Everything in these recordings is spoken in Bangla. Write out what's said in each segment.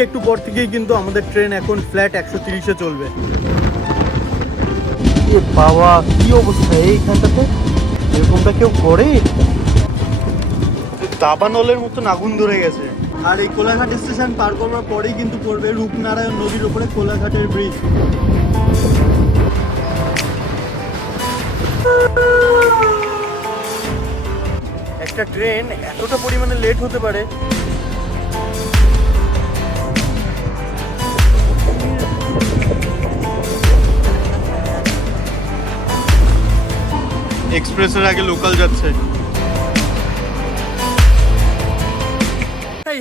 থেকে একটু পর থেকেই কিন্তু আমাদের ট্রেন এখন ফ্ল্যাট একশো তিরিশে চলবে। এ বাবা কি অবস্থা এইখানটাতে? এরকমটা কেউ করে? দাবানলের মতন আগুন ধরে গেছে। আর এই কোলাঘাট স্টেশন পার করবার পরেই কিন্তু পড়বে রূপনারায়ণ নদীর উপরে কোলাঘাটের ব্রিজ। একটা ট্রেন এতটা পরিমাণে লেট হতে পারে এক্সপ্রেসের আগে লোকাল যাচ্ছে।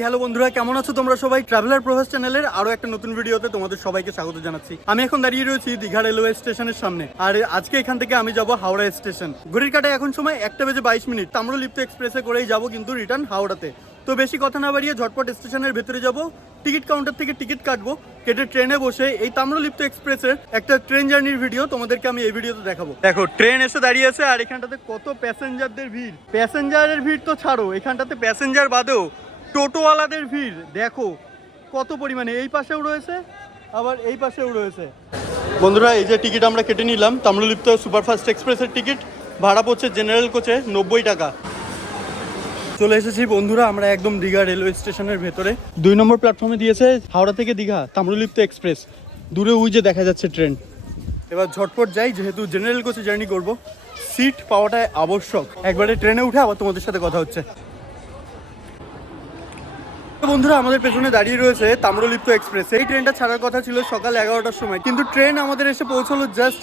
হ্যালো বন্ধুরা, কেমন আছো তোমরা সবাই? ট্রাভেলার প্রভাস চ্যানেলের আরও একটা নতুন ভিডিওতে তোমাদের সবাইকে স্বাগত জানাচ্ছি। আমি এখন দাঁড়িয়ে রয়েছি দীঘা রেলওয়ে স্টেশনের সামনে। আর আজকে এখান থেকে আমি যাব হাওড়া স্টেশন ঘুরির কাটায় এখন সময় একটা বেজে বাইশ মিনিট। তাম্রলিপ্ত এক্সপ্রেসে করেই যাব কিন্তু রিটার্ন হাওড়াতে। তো বেশি কথা না বাড়িয়ে ঝটপট স্টেশনের ভেতরে যাব। টিকিট কাউন্টার থেকে টিকিট কাটবো। কেটে ট্রেনে বসে এই তাম্রলিপ্ত এক্সপ্রেসের একটা ট্রেন জার্নির ভিডিও তোমাদেরকে আমি এই ভিডিওতে দেখাবো। দেখো, ট্রেন এসে দাঁড়িয়ে আছে আর এখানটাতে কত প্যাসেঞ্জারদের ভিড়। প্যাসেঞ্জারের ভিড় তো ছাড়ো, এখানটাতে প্যাসেঞ্জার বাদেও টোটোওয়ালাদের ভিড়। দেখো, কত পরিমাণে। এই পাশেও রয়েছে, আবার এই পাশেও রয়েছে। বন্ধুরা, এই যে টিকিট আমরা কেটে নিলাম, তাম্রলিপ্ত সুপারফাস্ট এক্সপ্রেসের টিকিট। ভাড়া পড়ছে জেনারেল কোচে নব্বই টাকা। চলে এসেছি, বন্ধুরা, আমরা একদম দীঘা রেলওয়ে স্টেশনের ভেতরে। দুই নম্বর প্ল্যাটফর্মে দিয়েছে হাওড়া থেকে দীঘা, তাম্রলিপ্ত এক্সপ্রেস। দূরে ওই যে দেখা যাচ্ছে ট্রেন। এবার ঝটপট যাই, যেহেতু জেনারেল কোচে জার্নি করব। সিট পাওয়াটাই আবশ্যক। একবারে ট্রেনে উঠে আবার তোমাদের সাথে কথা হচ্ছে। বন্ধুরা, আমাদের পেছনে দাঁড়িয়ে রয়েছে তাম্রলিপ্ত এক্সপ্রেস। এই ট্রেনটা ছাড়ার কথা ছিল সকাল এগারোটার সময়। কিন্তু ট্রেন আমাদের এসে পৌঁছলো জাস্ট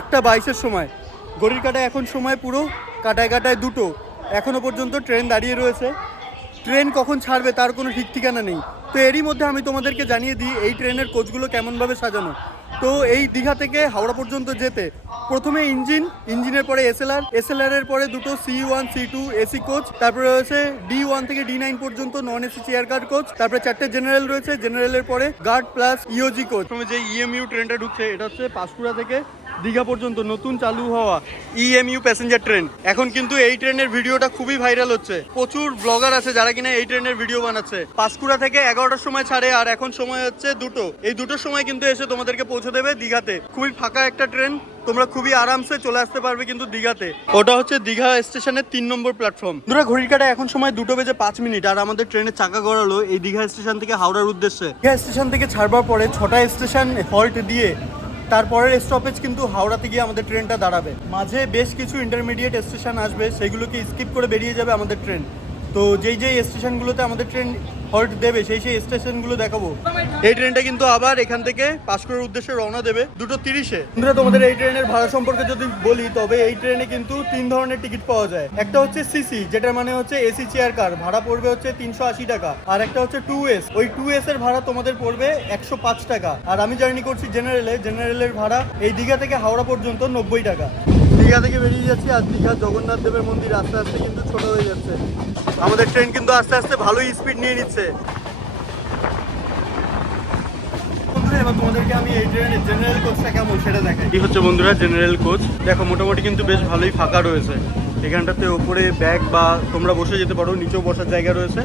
একটা বাইশের সময়। ঘড়ির কাটায় এখন সময় পুরো, কাটায় কাটায় দুটো। এখনও পর্যন্ত ট্রেন দাঁড়িয়ে রয়েছে। ট্রেন কখন ছাড়বে তার কোনো ঠিক ঠিকানা নেই। তো এরই মধ্যে আমি তোমাদেরকে জানিয়ে দিই, এই ট্রেনের কোচগুলো কেমনভাবে সাজানো। তো এই দীঘা থেকে হাওড়া পর্যন্ত যেতে প্রথমে ইঞ্জিন, ইঞ্জিনের পরে এসএলআর এসএলআর এর পরে দুটো C one, C two, AC coach, তারপরে রয়েছে ডি ওয়ান থেকে ডি নাইন পর্যন্ত non AC chair guard coach তারপরে চারটে জেনারেল রয়েছে জেনারেলের পরে গার্ড প্লাস ইওজি কোচ যে ইএমইউ ট্রেনটা ঢুকছে, এটা হচ্ছে পাঁশকুড়া থেকে দীঘা পর্যন্ত নতুন চালু হওয়া ইএমইউ প্যাসেঞ্জার ট্রেন এখন কিন্তু এই ট্রেনের ভিডিওটা খুবই ভাইরাল হচ্ছে। প্রচুর ব্লগার আছে যারা কিনা এই ট্রেনের ভিডিও বানাচ্ছে। পাঁশকুড়া থেকে এগারোটার সময় ছাড়ে, আর এখন সময় হচ্ছে দুটো। এই দুটোর সময় কিন্তু এসে তোমাদেরকে পৌঁছে দেবে দীঘাতে। খুবই ফাঁকা একটা ট্রেন তোমরা খুবই আরামসে চলে আসতে পারবে কিন্তু দীঘাতে। ওটা হচ্ছে দীঘা স্টেশনের তিন নম্বর প্ল্যাটফর্ম দুটো ঘড়ির কাটা এখন সময় দুটো বেজে পাঁচ মিনিট, আর আমাদের ট্রেনের চাকা গড়ালো এই দীঘা স্টেশন থেকে হাওড়ার উদ্দেশ্যে। দীঘা স্টেশন থেকে ছাড়বার পরে ছটা স্টেশন হল্ট দিয়ে তারপরের স্টপেজ কিন্তু হাওড়াতে গিয়ে আমাদের ট্রেনটা দাঁড়াবে। মাঝে বেশ কিছু ইন্টারমিডিয়েট স্টেশন আসবে, সেগুলোকে স্কিপ করে বেরিয়ে যাবে আমাদের ট্রেন তো যেই যেই স্টেশনগুলোতে আমাদের ট্রেন হল্ট দেবে, সেই সেই স্টেশনগুলো দেখাবো। এই ট্রেনটা কিন্তু আবার এখান থেকে পাঁশকুড়ার উদ্দেশ্যে রওনা দেবে দুটো তিরিশে। বন্ধুরা, তোমাদের এই ট্রেনের ভাড়া সম্পর্কে যদি বলি, তবে এই ট্রেনে কিন্তু তিন ধরনের টিকিট পাওয়া যায়। একটা হচ্ছে সিসি যেটা মানে হচ্ছে এসি চেয়ার কার ভাড়া পড়বে হচ্ছে তিনশো আশি টাকা। আর একটা হচ্ছে টু এস ওই টু এস এর ভাড়া তোমাদের পড়বে একশো পাঁচ টাকা। আর আমি জার্নি করছি জেনারেলে জেনারেলের ভাড়া এই দীঘা থেকে হাওড়া পর্যন্ত নব্বই টাকা। দীঘা থেকে বেরিয়ে যাচ্ছি আর দীঘা জগন্নাথ দেবের মন্দির আস্তে আস্তে কিন্তু ছোট হয়ে যাচ্ছে। আমাদের ট্রেন কিন্তু আস্তে আস্তে ভালোই স্পিড নিয়ে নিচ্ছে। এবার তোমাদেরকে আমি এই ট্রেনের জেনারেল কোচটা কেমন সেটা দেখাই। কি হচ্ছে বন্ধুরা? জেনারেল কোচ দেখো মোটামুটি কিন্তু বেশ ভালোই ফাঁকা রয়েছে। এখানটাতে ওপরে ব্যাগ বা তোমরা বসে যেতে পারো নিচেও বসার জায়গা রয়েছে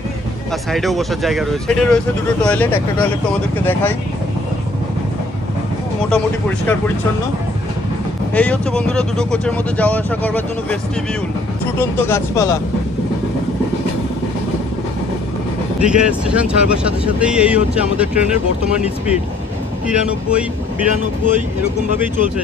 আর সাইডেও বসার জায়গা রয়েছে। রয়েছে দুটো টয়লেট একটা টয়লেট তোমাদেরকে দেখাই। মোটামুটি পরিষ্কার পরিচ্ছন্ন। এই হচ্ছে বন্ধুরা দুটো কোচের মধ্যে যাওয়া আসা করবার জন্য ভেস্টিবিউল ছুটন্ত গাছপালা। দীঘা স্টেশন ছাড়বার সাথে সাথেই এই হচ্ছে আমাদের ট্রেনের বর্তমান স্পিড তিরানব্বই, বিরানব্বই, এরকমভাবেই চলছে।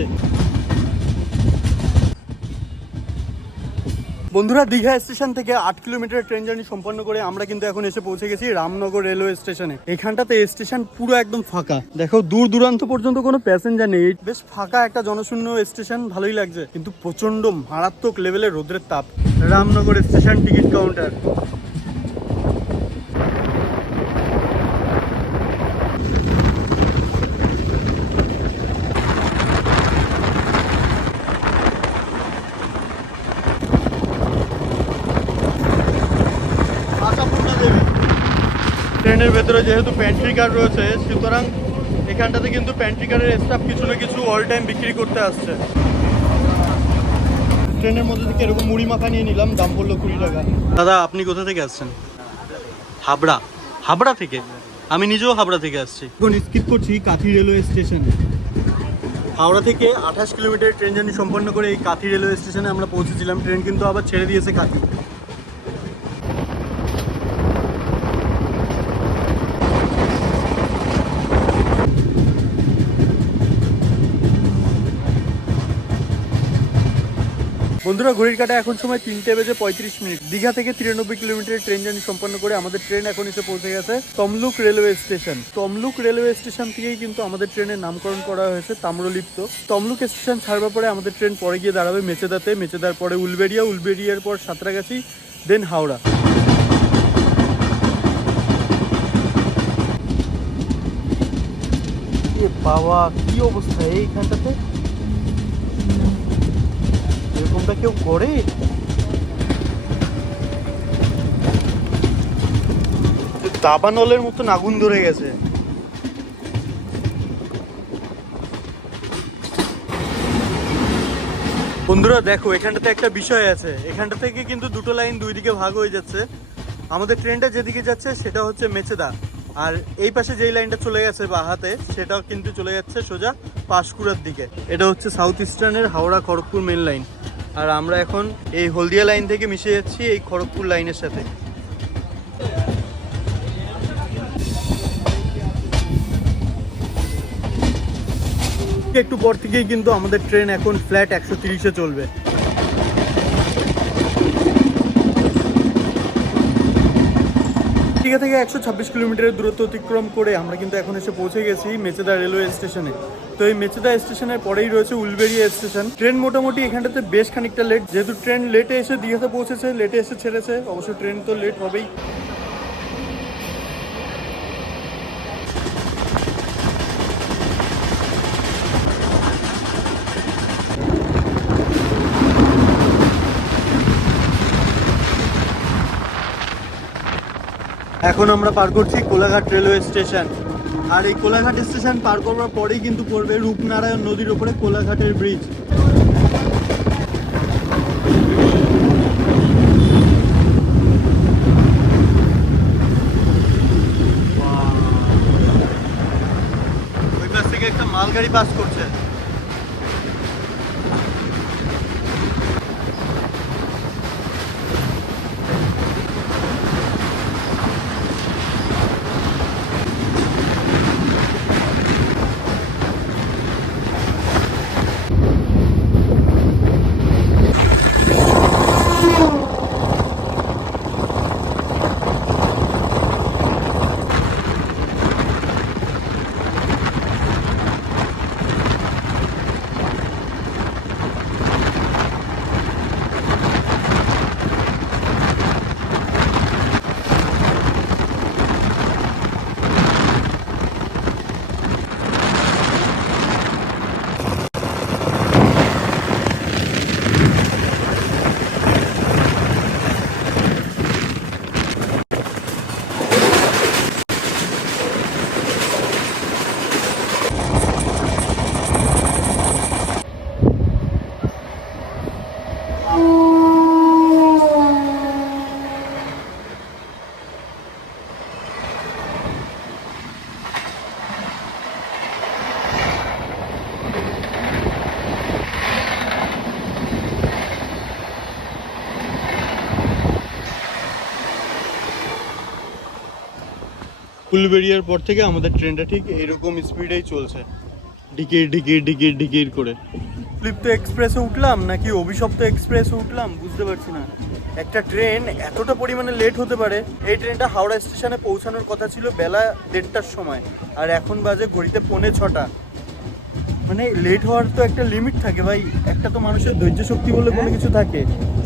বন্ধুরা, দীঘা স্টেশন থেকে আট কিলোমিটার ট্রেন জার্নি সম্পন্ন করে আমরা কিন্তু এখন এসে পৌঁছে গেছি রামনগর রেলওয়ে স্টেশনে। এখানটাতে স্টেশন পুরো একদম ফাঁকা। দেখো, দূর দূরান্ত পর্যন্ত কোনো প্যাসেঞ্জার নেই। বেশ ফাঁকা একটা জনশূন্য স্টেশন, ভালোই লাগছে। কিন্তু প্রচণ্ড মারাত্মক লেভেলের রোদ্রের তাপ। Ramnagar station ticket counter Ashapurna Devi ট্রেনের ভেতরে যেহেতু প্যান্ট্রি কার রয়েছে সুতরাং এখানটাতে কিন্তু প্যান্ট্রি কারের স্টাফ কিছু না কিছু অল টাইম বিক্রি করতে আসছে। ট্রেনের মধ্যে থেকে এরকম মুড়ি মাখা নিয়ে নিলাম দাম পড়ল কুড়ি টাকা। দাদা আপনি কোথা থেকে আসছেন? হাবড়া। হাবড়া থেকে? আমি নিজেও হাবড়া থেকে আসছি। এখন স্কিপ করছি কাথি রেলওয়ে স্টেশনে হাওড়া থেকে আঠাশ কিলোমিটার ট্রেন জার্নি সম্পন্ন করে এই কাথি রেলওয়ে স্টেশনে আমরা পৌঁছেছিলাম। ট্রেন কিন্তু আবার ছেড়ে দিয়েছে কাথি। বন্ধুরা, ঘড়ির কাটা এখন সময় তিনটে বেজে পঁয়ত্রিশ মিনিট। দীঘা থেকে তিরানব্বই কিলোমিটার ট্রেন জার্নি সম্পন্ন করে আমাদের ট্রেন এখন এসে পৌঁছে গেছে Tamluk railway station. Tamluk railway station থেকেই কিন্তু আমাদের ট্রেনের নামকরণ করা হয়েছে তাম্রলিপ্ত। তমলুক স্টেশন ছাড়বার পরে আমাদের ট্রেন পরে গিয়ে দাঁড়াবে মেচেদাতে। মেচেদার পরে উলবেড়িয়া, উলবেড়িয়ার পর সাঁতরাগাছি দেন হাওড়া। বাবা, কি অবস্থা এইখানটাতে এরকমটা কেউ করে? দাবানলের মতন আগুন ধরে গেছে। বন্ধুরা, দেখো, এখানটাতে একটা বিষয় আছে। এখানটা থেকে কিন্তু দুটো লাইন দুই দিকে ভাগ হয়ে যাচ্ছে। আমাদের ট্রেনটা যেদিকে যাচ্ছে, সেটা হচ্ছে মেচেদা। আর এই পাশে যেই লাইনটা চলে গেছে বা হাতে, সেটাও কিন্তু চলে যাচ্ছে সোজা পাঁশকুড়ার দিকে। এটা হচ্ছে সাউথ ইস্টার্নের হাওড়া খড়গপুর মেন লাইন আর আমরা এখন এই হলদিয়া লাইন থেকে মিশে যাচ্ছি এই খড়গপুর লাইনের সাথে। একটু পর থেকেই কিন্তু আমাদের ট্রেন এখন ফ্ল্যাট একশো তিরিশে চলবে। দীঘা থেকে একশো ছাব্বিশ কিলোমিটারের দূরত্ব অতিক্রম করে আমরা কিন্তু এখন এসে পৌঁছে গেছি মেচেদা রেলওয়ে স্টেশনে। তো এই মেচেদা স্টেশনের পরেই রয়েছে উলবেড়িয়া স্টেশন। ট্রেন মোটামুটি এখানটাতে বেশ খানিকটা লেট যেহেতু ট্রেন লেটে এসে দীঘাতে পৌঁছেছে লেটে এসে ছেড়েছে, অবশ্য ট্রেন তো লেট হবেই। এখন আমরা পার করছি কোলাঘাট রেলওয়ে স্টেশন। আর এই কোলাঘাট স্টেশন পার করবার পরেই কিন্তু পড়বে রূপনারায়ণ নদীর ওপরে কোলাঘাটের ব্রিজ থেকে একটা মালগাড়ি পাস করছে। ফুলবেড়িয়ার পর থেকে আমাদের ট্রেনটা ঠিক এরকম স্পিডেই চলছে। ডিকির ডিকির ডিকির ডিকির করে। ফ্লিপ্ত এক্সপ্রেসে উঠলাম নাকি অভিশপ্ত এক্সপ্রেসে উঠলাম? বুঝতে পারছি না। একটা ট্রেন এতটা পরিমাণে লেট হতে পারে এই ট্রেনটা হাওড়া স্টেশনে পৌঁছানোর কথা ছিল বেলা দেড়টার সময় আর এখন বাজে ঘড়িতে পৌনে ছটা। মানে লেট হওয়ার তো একটা লিমিট থাকে ভাই একটা তো মানুষের ধৈর্য শক্তি বলে কোনো কিছু থাকে।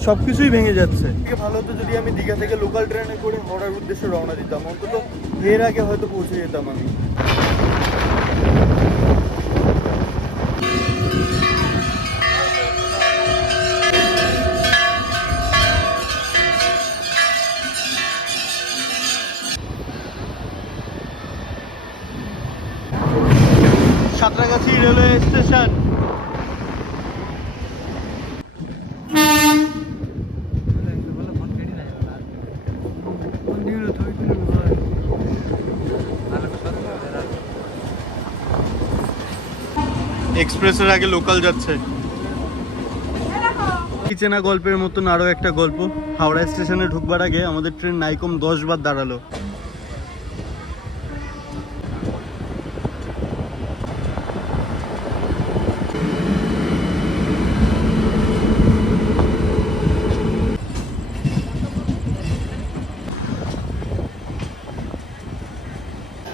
সব কিছুই ভেঙে যাচ্ছে। ভালো হতো যদি আমি দীঘা থেকে লোকাল ট্রেনে করে হাওড়ার উদ্দেশ্যে রওনা দিতাম। অন্তত এর আগে হয়তো পৌঁছে যেতাম আমি। এক্সপ্রেসের আগে লোকাল যাচ্ছে। চেনা গল্পের মতন আরও একটা গল্প। হাওড়া স্টেশনে ঢুকবার আগে আমাদের ট্রেন নাইকম দশ বার দাঁড়াল।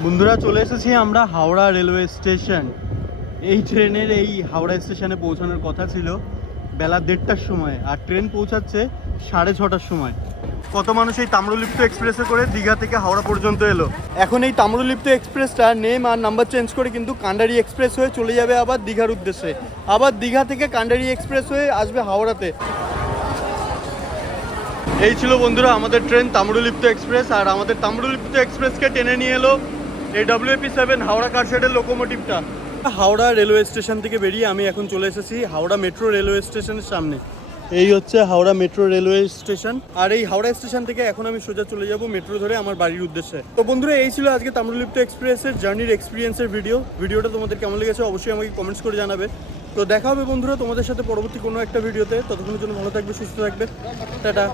বন্ধুরা, চলে এসেছি আমরা হাওড়া রেলওয়ে স্টেশন। এই ট্রেনের এই হাওড়া স্টেশনে পৌঁছানোর কথা ছিল বেলা দেড়টার সময়, আর ট্রেন পৌঁছাচ্ছে সাড়ে ছটার সময়। কত মানুষ এই তাম্রলিপ্ত এক্সপ্রেসে করে দীঘা থেকে হাওড়া পর্যন্ত এলো? এখন এই তাম্রলিপ্ত এক্সপ্রেসটা নেম আর নাম্বার চেঞ্জ করে কিন্তু কান্ডারি এক্সপ্রেস হয়ে চলে যাবে আবার দীঘার উদ্দেশ্যে। আবার দীঘা থেকে কান্ডারি এক্সপ্রেস হয়ে আসবে হাওড়াতে। এই ছিল বন্ধুরা আমাদের ট্রেন তাম্রলিপ্ত এক্সপ্রেস, আর আমাদের তাম্রলিপ্ত এক্সপ্রেসকে টেনে নিয়ে এলো এই ডাব্লিউপি সেভেন হাওড়া কারশেডের লোকোমোটিভটা হাওড়া রেলওয়ে স্টেশন থেকে বেরিয়ে আমি এখন চলে এসেছি হাওড়া মেট্রো রেলওয়ে স্টেশনের সামনে। এই হচ্ছে হাওড়া মেট্রো রেলওয়ে স্টেশন। আর এই হাওড়া স্টেশন থেকে এখন আমি সোজা চলে যাব মেট্রো ধরে আমার বাড়ির উদ্দেশ্যে। তো বন্ধুরা, এই ছিল আজকে তাম্রলিপ্ত এক্সপ্রেসের জার্নির এক্সপিরিয়েন্সের ভিডিও। ভিডিওটা তোমাদের কেমন লেগেছে অবশ্যই আমাকে কমেন্টস করে জানাবে। তো দেখা হবে বন্ধুরা তোমাদের সাথে পরবর্তী কোনো একটা ভিডিওতে। ততক্ষণের জন্য ভালো থাকবে, সুস্থ থাকবে। টাটা।